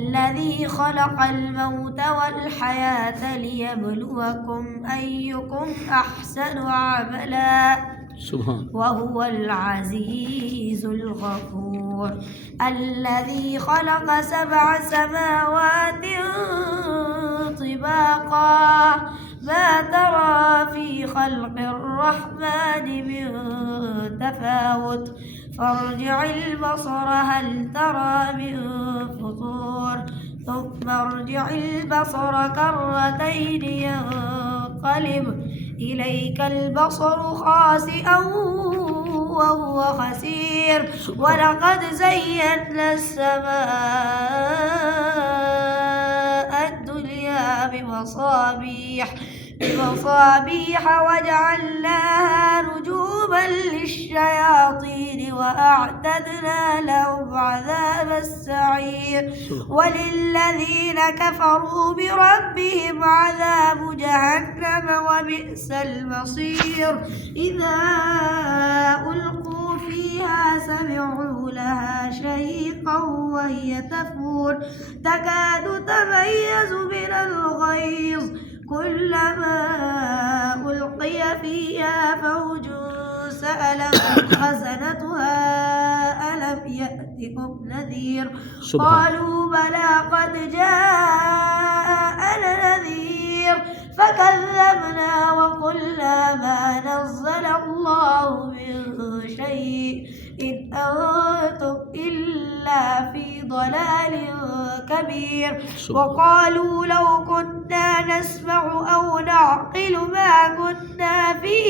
الذي خلق الموت والحياة ليبلوكم أيكم أحسن عملا وهو العزيز الغفور الذي خلق 7 سماوات طباقا ما ترى في خلق الرحمن من تفاوت فارجع البصر هل ترى من فطور ثم ارجع البصر كرتين ينقلب إليك البصر خاسئا وهو خسير ولقد زينا السماء الدنيا بمصابيح وجعلناها رجوما للشياطين وأعتدنا لهم عذاب السعير وللذين كفروا بربهم عذاب جهنم وبئس المصير إذا ألقوا فيها سمعوا لها شهيقا وهي تفور تكاد تميز من الغيظ كلما ألقي فيها فوج سألهم خزنتها ألم يأتكم نذير قالوا بلى قد جاءنا نذير فكذبنا وقلنا ما نزل الله من شيء إن أنتم إلا في ضلال كبير وقالوا لو كنا نسمع أو نعقل ما كنا في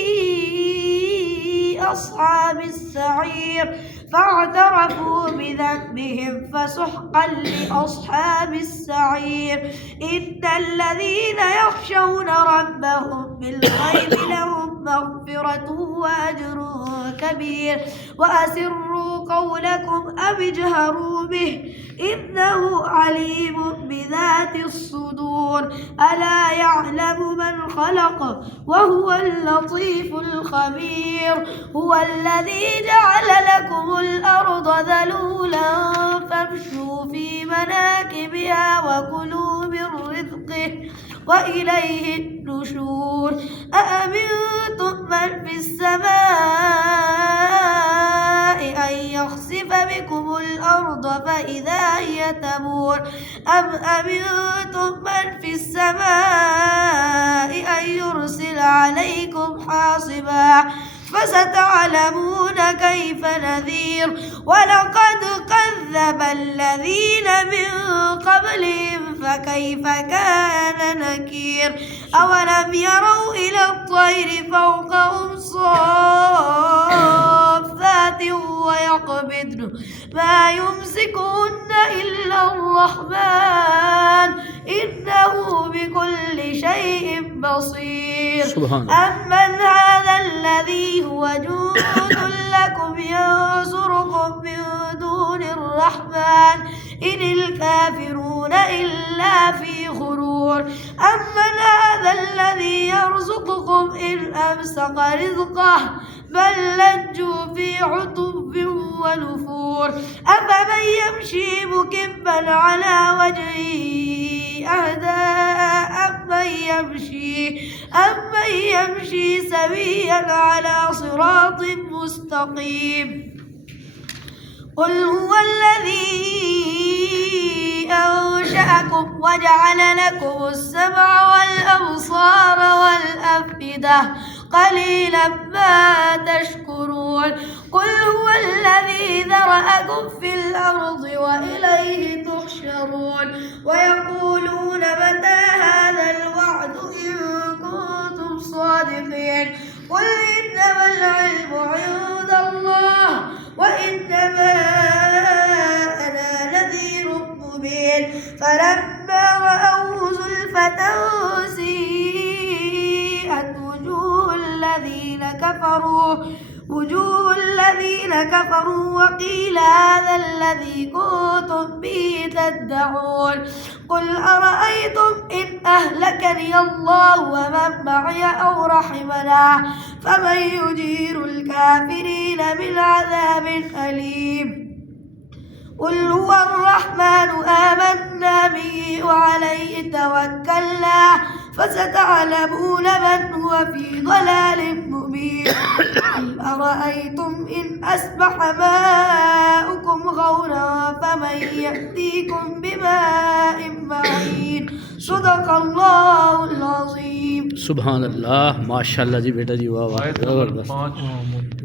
أصحاب السعير فاعترفوا بذنبهم فسحقا لأصحاب السعير إن الذين يخشون ربهم بالغيب لهم مغفرة وأجر كبير وأسروا قولكم أو اجهروا به إنه عليم بذات الصدور ألا يعلم من خلق وهو اللطيف الخبير هو الذي جعل لكم الأرض ذلولا فامشوا في مناكبها وكلوا من رزقه وإليه النشور أأمنتم من في السماء أن يخسف بكم الأرض فإذا هي تمور أم أمنتم من في السماء أن يرسل عليكم حاصبا فستعلمون كيف نذير ولقد كذب الذين من قبلهم فكيف كان نكير أولم يروا إلى الطير فوقهم صافات ويقبضن ما يمسكهن إلا الرحمن إنه بكل شيء بصير أمن هذا الذي هو جند لكم ينصركم من دون الرحمن إن الكافرون إلا في غرور أمن هذا الذي يرزقكم إن أمسك رزقه بل لجوا في عتب ونفور أفمن يمشي مكبا على وجهه أهدى أمن يمشي سويا على صراط مستقيم قل هو الذي أنشأكم وجعل لكم السمع والأبصار والأفئدة قليلا ما تشكرون قل هو الذي ذرأكم في الأرض وإليه تحشرون ويقولون متى هذا الوعد إن كنتم صادقين قل إنما العلم عند الله وإنما أنا نذير مبين فلما رأوه زلفة سيئت وجوه الذين كفروا وقيل هذا الذي كنتم به تدعون قل أرأيتم إن أهلكني الله ومن معي أو رحمنا فمن يجير الكافرين من عذاب أليم قل هو الرحمن آمنا فستعلمون من هو في ضلال مبين قل أرأيتم إن أصبح ماؤكم غورا فمن يأتيكم بماء معين صدق الله العظيم. सुभान अल्लाह, माशाल्लाह जी बेटा जी, वाह वाह, आयत नंबर जबरदस्त। 5